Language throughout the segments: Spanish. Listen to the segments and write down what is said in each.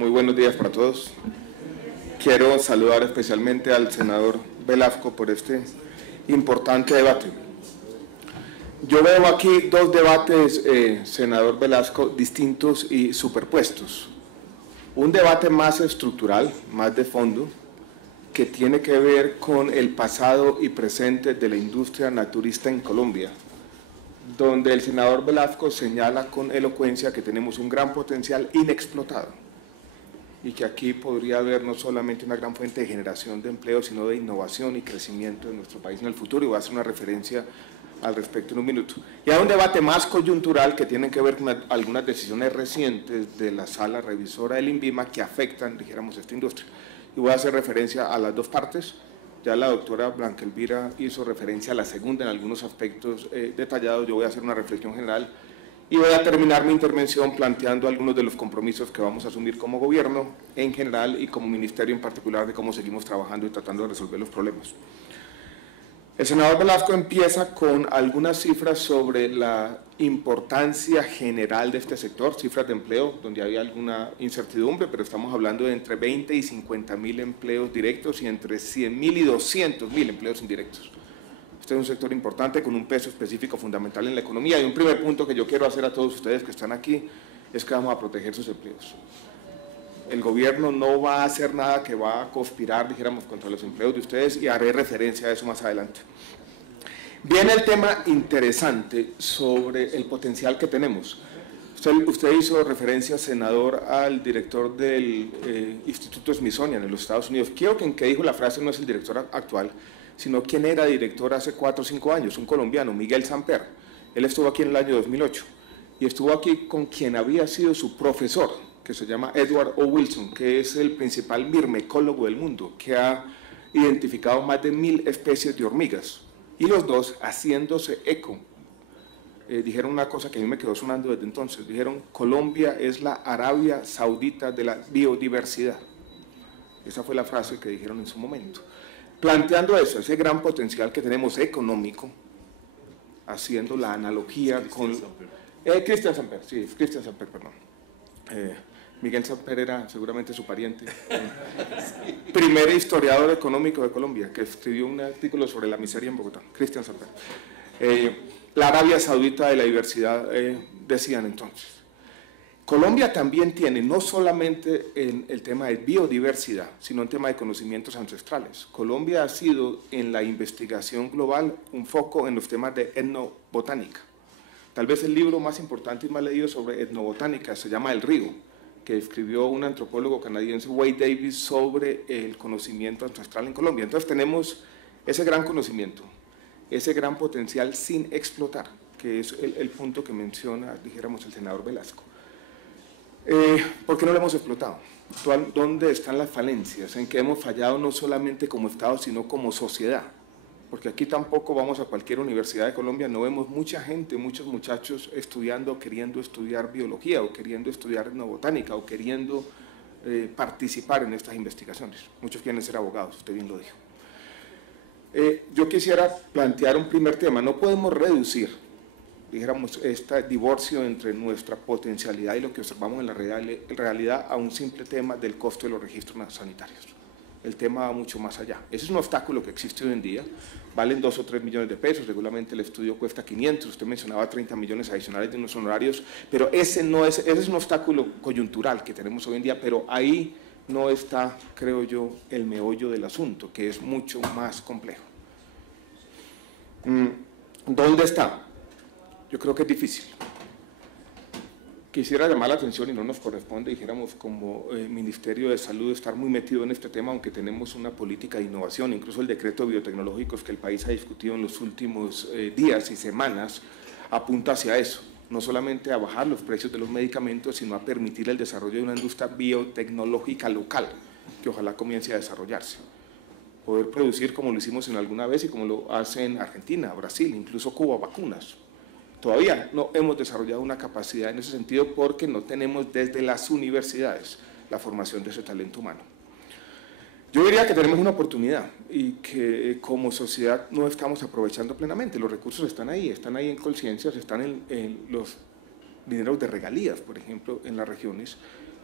Muy buenos días para todos. Quiero saludar especialmente al senador Velasco por este importante debate. Yo veo aquí dos debates, senador Velasco, distintos y superpuestos. Un debate más estructural, más de fondo, que tiene que ver con el pasado y presente de la industria naturista en Colombia, donde el senador Velasco señala con elocuencia que tenemos un gran potencial inexplotado y que aquí podría haber no solamente una gran fuente de generación de empleo, sino de innovación y crecimiento de nuestro país en el futuro, y voy a hacer una referencia al respecto en un minuto. Y hay un debate más coyuntural que tiene que ver con algunas decisiones recientes de la sala revisora del INVIMA que afectan, dijéramos, esta industria. Y voy a hacer referencia a las dos partes. Ya la doctora Blanca Elvira hizo referencia a la segunda en algunos aspectos detallados. Yo voy a hacer una reflexión general y voy a terminar mi intervención planteando algunos de los compromisos que vamos a asumir como gobierno en general y como ministerio en particular de cómo seguimos trabajando y tratando de resolver los problemas. El senador Velasco empieza con algunas cifras sobre la importancia general de este sector, cifras de empleo, donde hay alguna incertidumbre, pero estamos hablando de entre 20 y 50 mil empleos directos y entre 100 mil y 200 mil empleos indirectos. Este es un sector importante con un peso específico fundamental en la economía, y un primer punto que yo quiero hacer a todos ustedes que están aquí es que vamos a proteger sus empleos. El gobierno no va a hacer nada que va a conspirar, dijéramos, contra los empleos de ustedes, y haré referencia a eso más adelante. Viene el tema interesante sobre el potencial que tenemos. Usted hizo referencia, senador, al director del Instituto Smithsonian en los Estados Unidos. Quiero que en que dijo la frase no es el director actual, sino quien era director hace 4 o 5 años, un colombiano, Miguel Samper. Él estuvo aquí en el año 2008 y estuvo aquí con quien había sido su profesor, que se llama Edward O. Wilson, que es el principal mirmecólogo del mundo, que ha identificado más de 1000 especies de hormigas. Y los dos, haciéndose eco, dijeron una cosa que a mí me quedó sonando desde entonces. Dijeron: Colombia es la Arabia Saudita de la biodiversidad. Esa fue la frase que dijeron en su momento. Planteando eso, ese gran potencial que tenemos económico, haciendo la analogía con... Cristian Samper, sí, Cristian Samper, perdón. Miguel Samper era seguramente su pariente. Primer historiador económico de Colombia, que escribió un artículo sobre la miseria en Bogotá, Cristian Samper. La Arabia Saudita de la diversidad, decían entonces. Colombia también tiene no solamente en el tema de biodiversidad, sino en tema de conocimientos ancestrales. Colombia ha sido en la investigación global un foco en los temas de etnobotánica. Tal vez el libro más importante y más leído sobre etnobotánica se llama El Río, que escribió un antropólogo canadiense, Wade Davis, sobre el conocimiento ancestral en Colombia. Entonces tenemos ese gran conocimiento, ese gran potencial sin explotar, que es el punto que menciona, dijéramos, el senador Velasco. ¿Por qué no lo hemos explotado? ¿Dónde están las falencias? ¿En qué hemos fallado no solamente como Estado, sino como sociedad? Porque aquí tampoco vamos a cualquier universidad de Colombia, no vemos mucha gente, muchos muchachos estudiando, queriendo estudiar biología, o queriendo estudiar etnobotánica, o queriendo participar en estas investigaciones. Muchos quieren ser abogados, usted bien lo dijo. Yo quisiera plantear un primer tema. No podemos reducir, dijéramos, este divorcio entre nuestra potencialidad y lo que observamos en la realidad a un simple tema del costo de los registros sanitarios. El tema va mucho más allá. Ese es un obstáculo que existe hoy en día. Valen 2 o 3 millones de pesos, regularmente el estudio cuesta 500, usted mencionaba 30 millones adicionales de unos honorarios, pero ese es un obstáculo coyuntural que tenemos hoy en día, pero ahí no está, creo yo, el meollo del asunto, que es mucho más complejo. ¿Dónde está? Yo creo que es difícil. Quisiera llamar la atención, y no nos corresponde, dijéramos, como Ministerio de Salud, estar muy metido en este tema, aunque tenemos una política de innovación. Incluso el decreto de biotecnológicos que el país ha discutido en los últimos días y semanas apunta hacia eso, no solamente a bajar los precios de los medicamentos, sino a permitir el desarrollo de una industria biotecnológica local, que ojalá comience a desarrollarse. Poder producir, como lo hicimos en alguna vez y como lo hacen Argentina, Brasil, incluso Cuba, vacunas. Todavía no hemos desarrollado una capacidad en ese sentido porque no tenemos desde las universidades la formación de ese talento humano. Yo diría que tenemos una oportunidad y que como sociedad no estamos aprovechando plenamente. Los recursos están ahí en conciencias, están en los dineros de regalías, por ejemplo, en las regiones,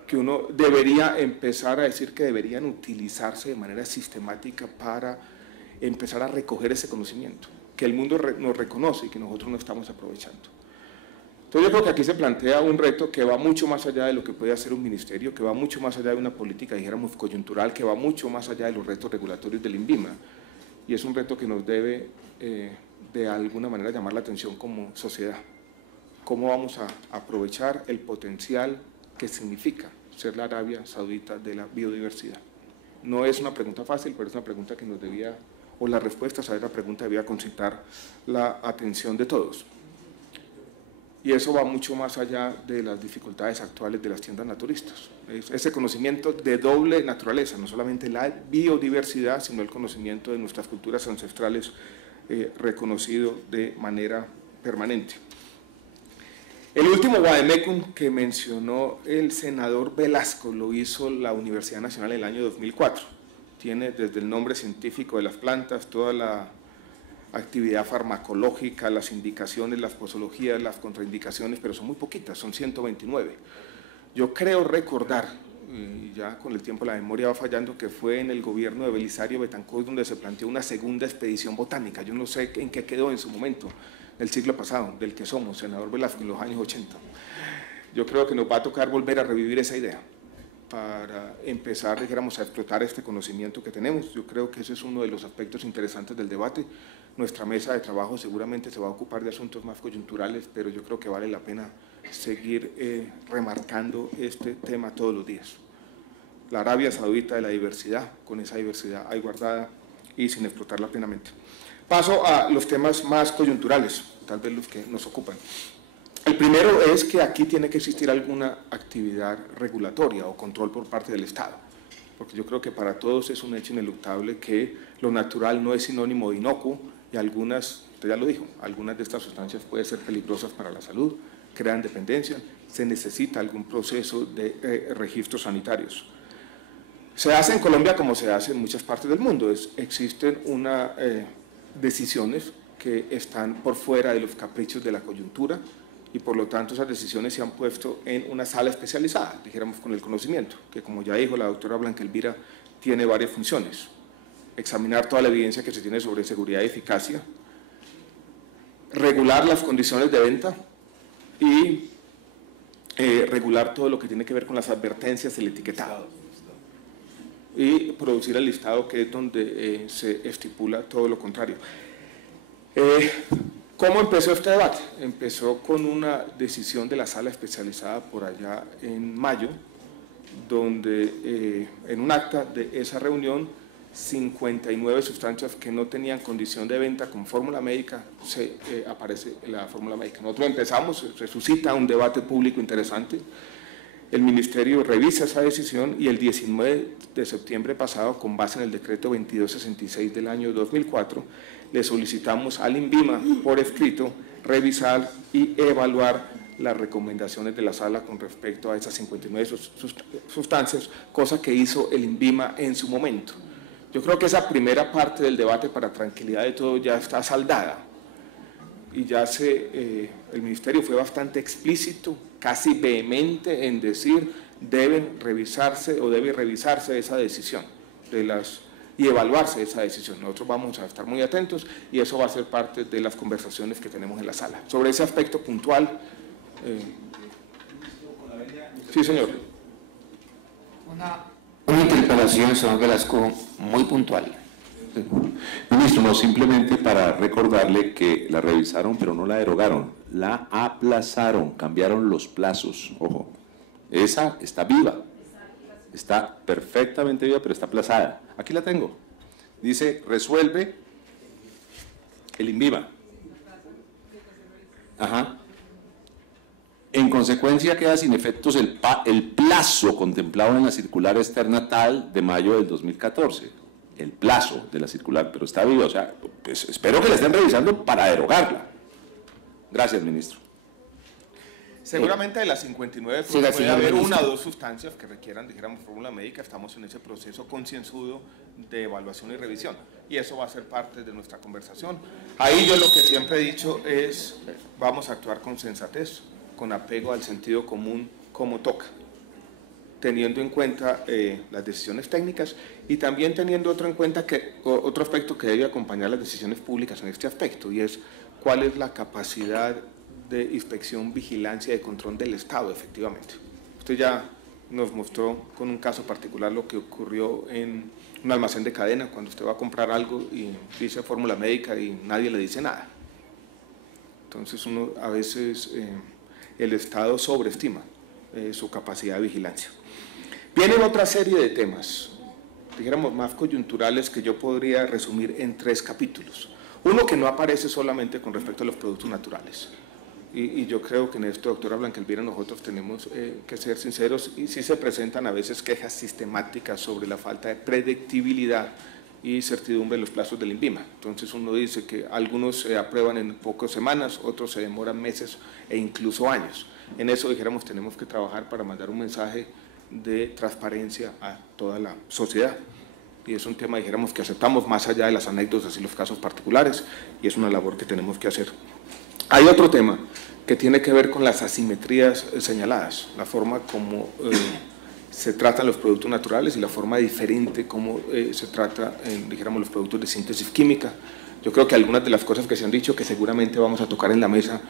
que uno debería empezar a decir que deberían utilizarse de manera sistemática para empezar a recoger ese conocimiento, que el mundo nos reconoce y que nosotros no estamos aprovechando. Entonces yo creo que aquí se plantea un reto que va mucho más allá de lo que puede hacer un ministerio, que va mucho más allá de una política, dijéramos, coyuntural, que va mucho más allá de los retos regulatorios del INVIMA, y es un reto que nos debe de alguna manera llamar la atención como sociedad. ¿Cómo vamos a aprovechar el potencial que significa ser la Arabia Saudita de la biodiversidad? No es una pregunta fácil, pero es una pregunta que nos debía, o la respuesta a esa pregunta debía concitar la atención de todos. Y eso va mucho más allá de las dificultades actuales de las tiendas naturistas. Es ese conocimiento de doble naturaleza, no solamente la biodiversidad, sino el conocimiento de nuestras culturas ancestrales reconocido de manera permanente. El último Vademecum que mencionó el senador Velasco lo hizo la Universidad Nacional en el año 2004. Tiene desde el nombre científico de las plantas, toda la actividad farmacológica, las indicaciones, las posologías, las contraindicaciones, pero son muy poquitas, son 129. Yo creo recordar, y ya con el tiempo la memoria va fallando, que fue en el gobierno de Belisario Betancourt donde se planteó una segunda expedición botánica. Yo no sé en qué quedó en su momento, del siglo pasado, del que somos, senador Velasco, en los años 80. Yo creo que nos va a tocar volver a revivir esa idea para empezar, dijéramos, a explotar este conocimiento que tenemos. Yo creo que ese es uno de los aspectos interesantes del debate. Nuestra mesa de trabajo seguramente se va a ocupar de asuntos más coyunturales, pero yo creo que vale la pena seguir remarcando este tema todos los días. La Arabia Saudita de la diversidad, con esa diversidad ahí guardada y sin explotarla plenamente. Paso a los temas más coyunturales, tal vez los que nos ocupan. El primero es que aquí tiene que existir alguna actividad regulatoria o control por parte del Estado, porque yo creo que para todos es un hecho ineluctable que lo natural no es sinónimo de inocuo y algunas, usted ya lo dijo, algunas de estas sustancias pueden ser peligrosas para la salud, crean dependencia, se necesita algún proceso de registros sanitarios. Se hace en Colombia como se hace en muchas partes del mundo, existen decisiones que están por fuera de los caprichos de la coyuntura, y por lo tanto esas decisiones se han puesto en una sala especializada, dijéramos con el conocimiento, que como ya dijo la doctora Blanca Elvira, tiene varias funciones. Examinar toda la evidencia que se tiene sobre seguridad y eficacia, regular las condiciones de venta y regular todo lo que tiene que ver con las advertencias, el etiquetado. Y producir el listado, que es donde se estipula todo lo contrario. ¿Cómo empezó este debate? Empezó con una decisión de la sala especializada por allá en mayo, donde en un acta de esa reunión, 59 sustancias que no tenían condición de venta con fórmula médica, aparece la fórmula médica. Nosotros empezamos, se suscita un debate público interesante, el Ministerio revisa esa decisión y el 19 de septiembre pasado, con base en el decreto 2266 del año 2004, le solicitamos al INVIMA por escrito revisar y evaluar las recomendaciones de la sala con respecto a esas 59 sustancias, cosa que hizo el INVIMA en su momento. Yo creo que esa primera parte del debate, para tranquilidad de todos, ya está saldada y ya el Ministerio fue bastante explícito, casi vehemente en decir deben revisarse o debe revisarse esa decisión y evaluarse esa decisión. Nosotros vamos a estar muy atentos y eso va a ser parte de las conversaciones que tenemos en la sala. Sobre ese aspecto puntual, sí, señor. Una interpelación, señor Velasco, muy puntual. Ministro, no, simplemente para recordarle que la revisaron, pero no la derogaron, la aplazaron, cambiaron los plazos. Ojo, esa está viva, está perfectamente viva, pero está aplazada. Aquí la tengo. Dice, resuelve el INVIMA. Ajá. En consecuencia, queda sin efectos el plazo contemplado en la circular externa tal de mayo del 2014. El plazo de la circular, pero está viva, o sea, pues espero que la estén revisando para derogarla. Gracias, ministro. Seguramente de las 59 puede haber una o dos sustancias que requieran, dijéramos, fórmula médica. Estamos en ese proceso concienzudo de evaluación y revisión, y eso va a ser parte de nuestra conversación. Ahí yo lo que siempre he dicho es, vamos a actuar con sensatez, con apego al sentido común, como toca. teniendo en cuenta las decisiones técnicas y también teniendo otro aspecto que debe acompañar las decisiones públicas en este aspecto, y es cuál es la capacidad de inspección, vigilancia y de control del Estado, efectivamente. Usted ya nos mostró con un caso particular lo que ocurrió en un almacén de cadena, cuando usted va a comprar algo y dice fórmula médica y nadie le dice nada. Entonces uno a veces el Estado sobreestima su capacidad de vigilancia. Vienen otra serie de temas, dijéramos más coyunturales, que yo podría resumir en 3 capítulos. Uno que no aparece solamente con respecto a los productos naturales. Y yo creo que en esto, doctora Blanca-Elvira, nosotros tenemos que ser sinceros, y sí se presentan a veces quejas sistemáticas sobre la falta de predictibilidad y certidumbre en los plazos del INVIMA. Entonces uno dice que algunos se aprueban en pocas semanas, otros se demoran meses e incluso años. En eso, dijéramos, tenemos que trabajar para mandar un mensaje de transparencia a toda la sociedad. Y es un tema, dijéramos, que aceptamos más allá de las anécdotas y los casos particulares, y es una labor que tenemos que hacer. Hay otro tema que tiene que ver con las asimetrías señaladas, la forma como se tratan los productos naturales y la forma diferente como se trata, dijéramos, los productos de síntesis química. Yo creo que algunas de las cosas que se han dicho que seguramente vamos a tocar en la mesa,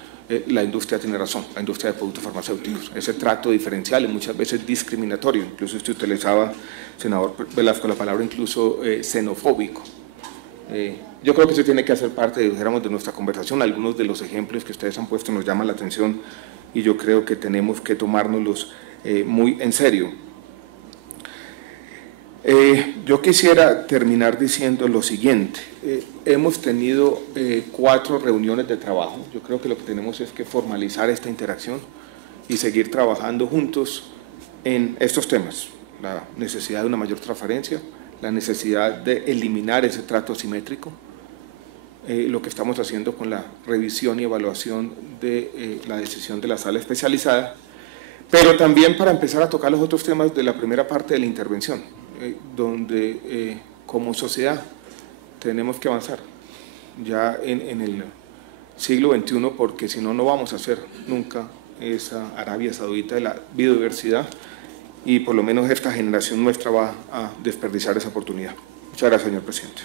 la industria tiene razón, la industria de productos farmacéuticos. Ese trato diferencial y muchas veces discriminatorio, incluso usted utilizaba, senador Velasco, la palabra incluso xenofóbico. Yo creo que eso tiene que hacer parte, dijéramos, de nuestra conversación. Algunos de los ejemplos que ustedes han puesto nos llaman la atención y yo creo que tenemos que tomárnoslos muy en serio. Yo quisiera terminar diciendo lo siguiente. Hemos tenido 4 reuniones de trabajo. Yo creo que lo que tenemos es que formalizar esta interacción y seguir trabajando juntos en estos temas. La necesidad de una mayor transparencia, la necesidad de eliminar ese trato asimétrico, lo que estamos haciendo con la revisión y evaluación de la decisión de la sala especializada, pero también para empezar a tocar los otros temas de la primera parte de la intervención, donde como sociedad tenemos que avanzar ya en el siglo XXI, porque si no, no vamos a hacer nunca esa Arabia Saudita de la biodiversidad, y por lo menos esta generación nuestra va a desperdiciar esa oportunidad. Muchas gracias, señor presidente.